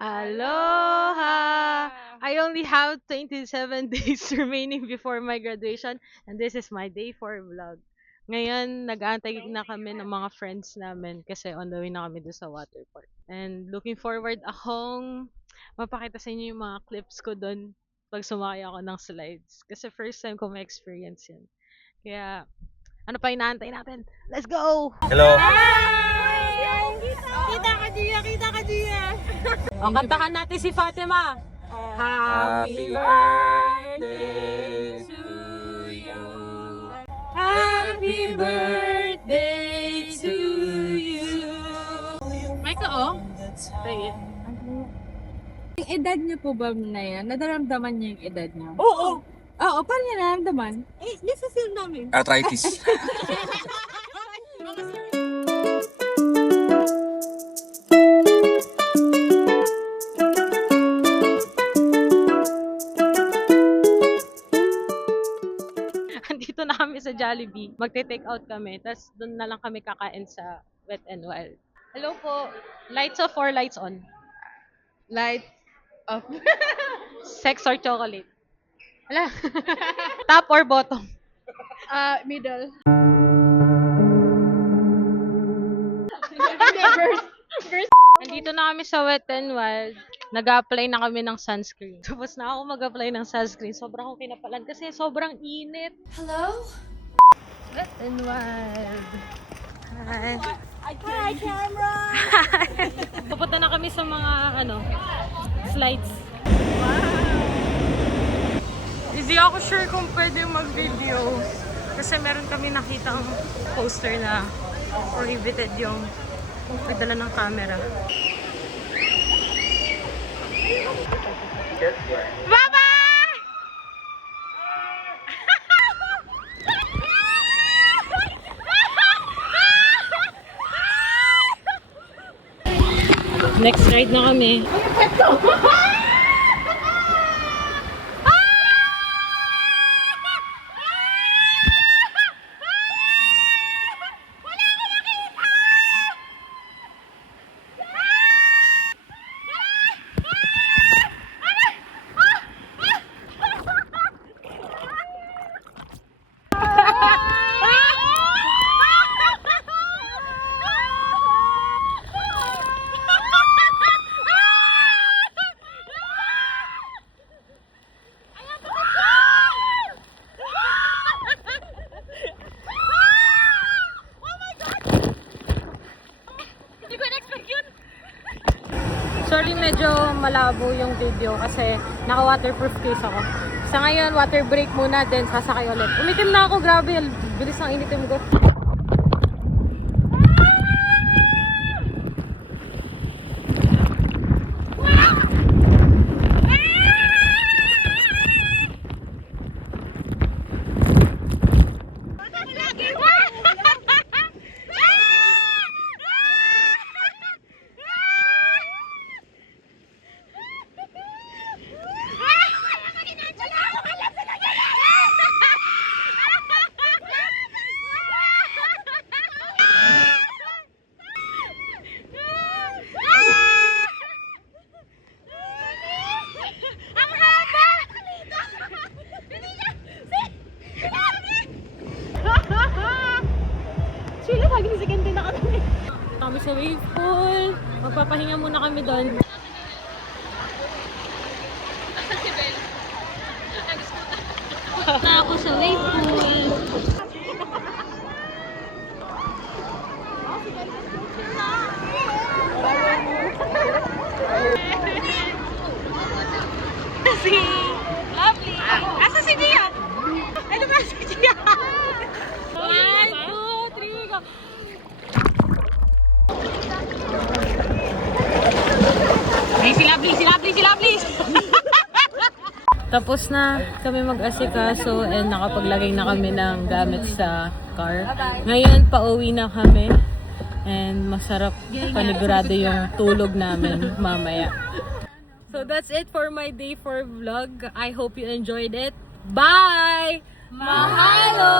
Aloha! I only have 27 days remaining before my graduation and this is my day 4 vlog. Ngayon, nag-aantay na kami ng mga friends namin kasi on the way na kami doon sa water park. And looking forward akong mapakita sa inyo yung mga clips ko doon pag sumakay ako ng slides. Kasi first time ko ma-experience yan. Kaya, ano pa inaantay natin? Let's go! Hello! Kita ka, Gia! Kita ka, Gia! O, kantahan natin si Fatima. Happy birthday to you. Happy birthday to you. May ka, oh? Sige. Yung edad niyo po ba na yan? Nadaramdaman niyo yung edad niyo? Oo! Oo, paano niya nararamdaman? Eh, nasa film namin. Arthritis. Andito na kami sa Jollibee. Magte-take out kami. Tapos doon na lang kami kakain sa Wet n Wild. Hello po. Lights off or lights on? Light off. Sex or chocolate? Wala. Top or bottom? Middle. Nandito na kami sa Wet n Wild. Nag-apply na kami ng sunscreen. Tapos na ako mag-apply ng sunscreen. Sobrang akong kinapalan kasi sobrang init. Hello? Wet n Wild. Hi. Hi, camera! Pupunta na kami sa mga slides. Hindi ako sure kung pwede mag-video. Kasi meron kami nakitang poster na prohibited yung pagdala ng camera. Bye-bye! Next ride na kami. Sorry, medyo malabo yung video kasi naka-waterproof case ako. Sa ngayon, water break muna, then sasakay ulit. Umitim na ako, grabe. Bilis ng initim ko. Kami sa wave pool. Magpapahinga muna kami doon. Na ako sa wave pool. Si Lovely. Asa si Gia? Ano ba si Gia? 1, 2, 3, go. Ay, si Lovely! Tapos na kami mag-asikaso and nakapaglagay na kami ng gamit sa car. Ngayon, pauwi na kami and masarap panigurado yung tulog namin mamaya. So that's it for my day 4 vlog. I hope you enjoyed it. Bye! Mahalo!